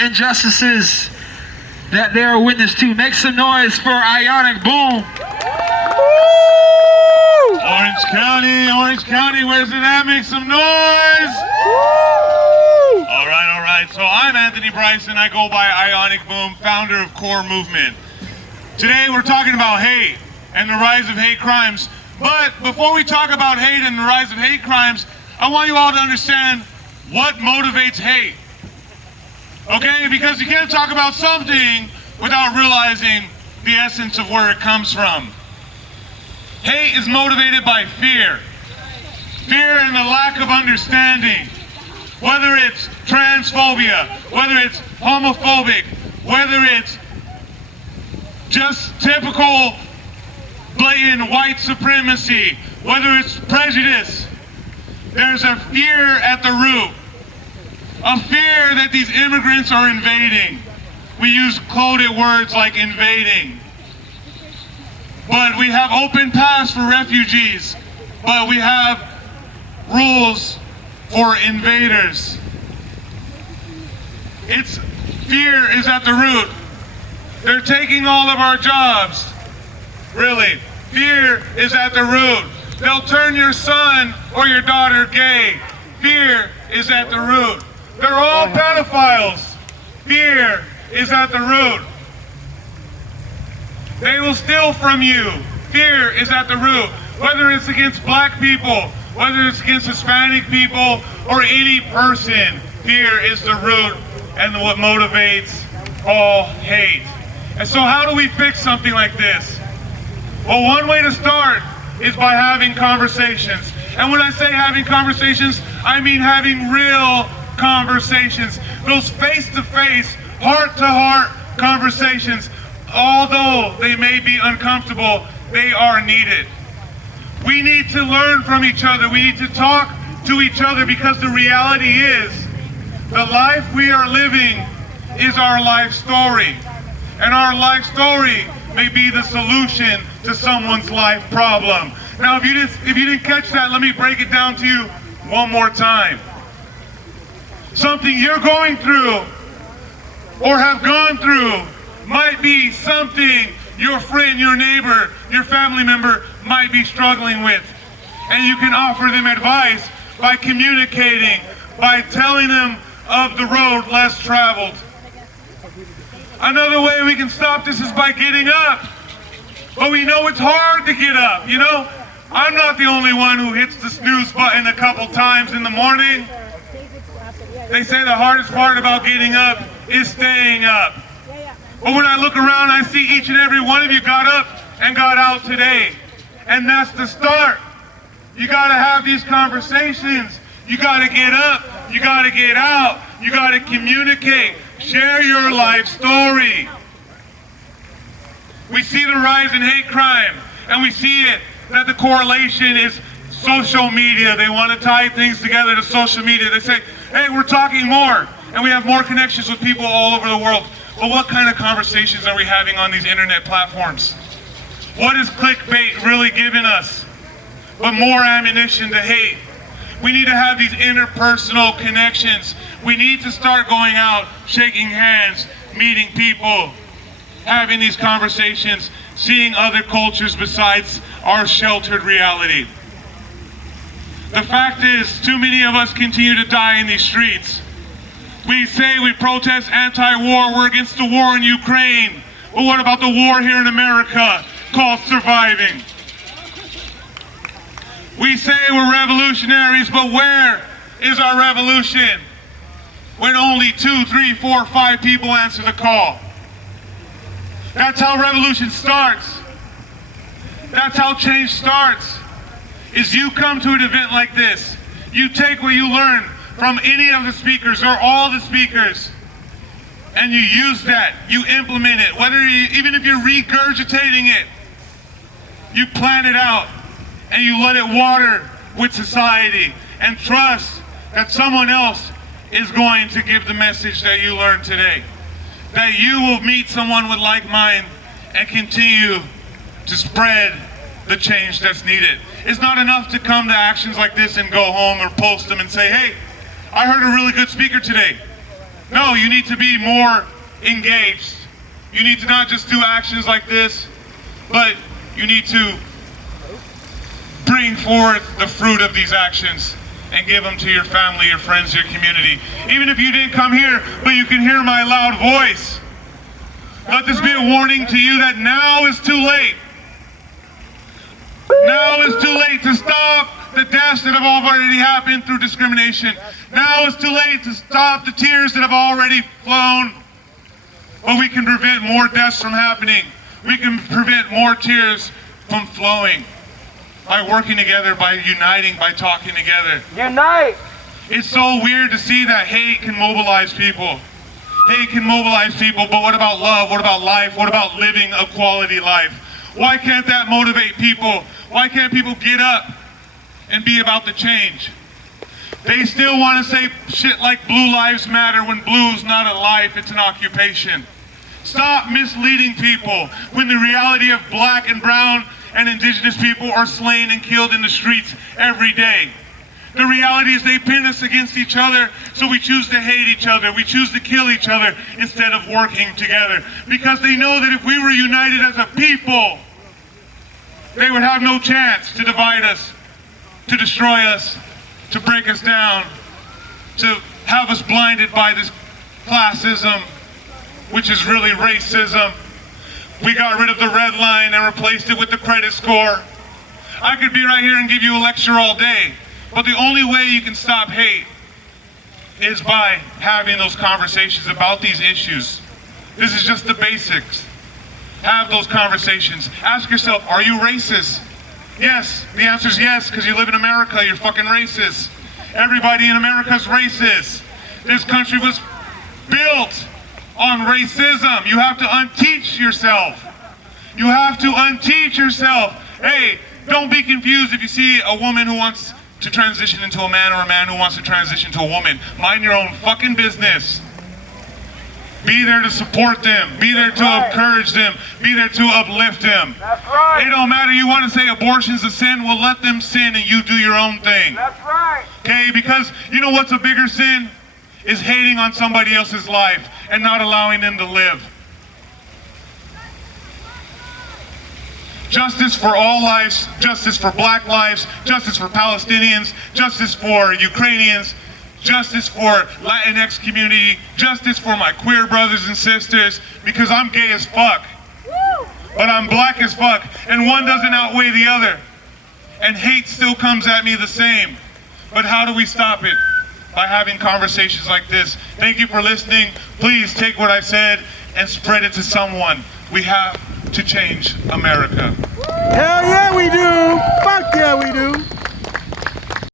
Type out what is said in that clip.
injustices that they are witness to. Make some noise for Ionic. Boom. Orange County, where's it at? Make some noise. All right. So I'm Anthony Bryson. I go by Ionic Boom, founder of Core Movement. Today we're talking about hate and the rise of hate crimes. But before we talk about hate and the rise of hate crimes, I want you all to understand what motivates hate. Okay? Because you can't talk about something without realizing the essence of where it comes from. Hate is motivated by fear. Fear and the lack of understanding. Whether it's transphobia, whether it's homophobic, whether it's just typical blatant white supremacy, whether it's prejudice, there's a fear at the root. A fear that these immigrants are invading. We use coded words like invading. But we have open paths for refugees, but we have rules for invaders. It's fear is at the root. They're taking all of our jobs. Really, fear is at the root. They'll turn your son or your daughter gay. Fear is at the root. They're all pedophiles. Fear is at the root. They will steal from you. Fear is at the root. Whether it's against black people, whether it's against Hispanic people, or any person, fear is the root and what motivates all hate. And so how do we fix something like this? Well, one way to start is by having conversations. And when I say having conversations, I mean having real conversations. Those face-to-face, heart-to-heart conversations. Although they may be uncomfortable, they are needed. We need to learn from each other. We need to talk to each other because the reality is the life we are living is our life story. And our life story may be the solution to someone's life problem. Now, if you didn't catch that, let me break it down to you one more time. Something you're going through or have gone through might be something your friend, your neighbor, your family member might be struggling with. And you can offer them advice by communicating, by telling them of the road less traveled. Another way we can stop this is by getting up. But we know it's hard to get up, you know? I'm not the only one who hits the snooze button a couple times in the morning. They say the hardest part about getting up is staying up. But when I look around, I see each and every one of you got up and got out today. And that's the start. You gotta have these conversations. You gotta get up, you gotta get out, you gotta communicate. Share your life story. We see the rise in hate crime, and we see it that the correlation is social media. They want to tie things together to social media. They say, hey, we're talking more, and we have more connections with people all over the world. But what kind of conversations are we having on these internet platforms? What is clickbait really giving us? But more ammunition to hate. We need to have these interpersonal connections. We need to start going out, shaking hands, meeting people, having these conversations, seeing other cultures besides our sheltered reality. The fact is, too many of us continue to die in these streets. We say we protest anti-war, we're against the war in Ukraine. But what about the war here in America called surviving? We say we're revolutionaries, but where is our revolution when only 2, 3, 4, 5 people answer the call? That's how revolution starts. That's how change starts. Is you come to an event like this, you take what you learn from any of the speakers or all the speakers, and you use that, you implement it, even if you're regurgitating it, you plan it out, and you let it water with society, and trust that someone else is going to give the message that you learned today. That you will meet someone with like mind and continue to spread the change that's needed. It's not enough to come to actions like this and go home or post them and say, hey, I heard a really good speaker today. No, you need to be more engaged. You need to not just do actions like this, but you need to bring forth the fruit of these actions and give them to your family, your friends, your community. Even if you didn't come here, but you can hear my loud voice. Let this be a warning to you that now is too late. Now is too late to stop the deaths that have already happened through discrimination. Now is too late to stop the tears that have already flown. But we can prevent more deaths from happening. We can prevent more tears from flowing by working together, by uniting, by talking together. Unite! It's so weird to see that hate can mobilize people. Hate can mobilize people, but what about love? What about life? What about living a quality life? Why can't that motivate people? Why can't people get up and be about the change? They still want to say shit like blue lives matter when blue's not a life, it's an occupation. Stop misleading people when the reality of black and brown and indigenous people are slain and killed in the streets every day. The reality is they pin us against each other, so we choose to hate each other. We choose to kill each other instead of working together. Because they know that if we were united as a people, they would have no chance to divide us, to destroy us, to break us down, to have us blinded by this classism, which is really racism. We got rid of the red line and replaced it with the credit score. I could be right here and give you a lecture all day, but the only way you can stop hate is by having those conversations about these issues. This is just the basics. Have those conversations. Ask yourself, are you racist? Yes, the answer is yes, because you live in America, you're fucking racist. Everybody in America is racist. This country was built on racism. You have to unteach yourself. You have to unteach yourself. Hey, don't be confused if you see a woman who wants to transition into a man or a man who wants to transition to a woman. Mind your own fucking business. Be there to support them. Be there to encourage them. Be there to uplift them. That's right. It don't matter. You want to say abortion's a sin? Well, let them sin and you do your own thing. That's right. Okay? Because you know what's a bigger sin? Is hating on somebody else's life and not allowing them to live. Justice for all lives, justice for black lives, justice for Palestinians, justice for Ukrainians, justice for Latinx community, justice for my queer brothers and sisters, because I'm gay as fuck, but I'm black as fuck, and one doesn't outweigh the other. And hate still comes at me the same. But how do we stop it? By having conversations like this. Thank you for listening. Please take what I said and spread it to someone. We have to change America. Hell yeah, we do!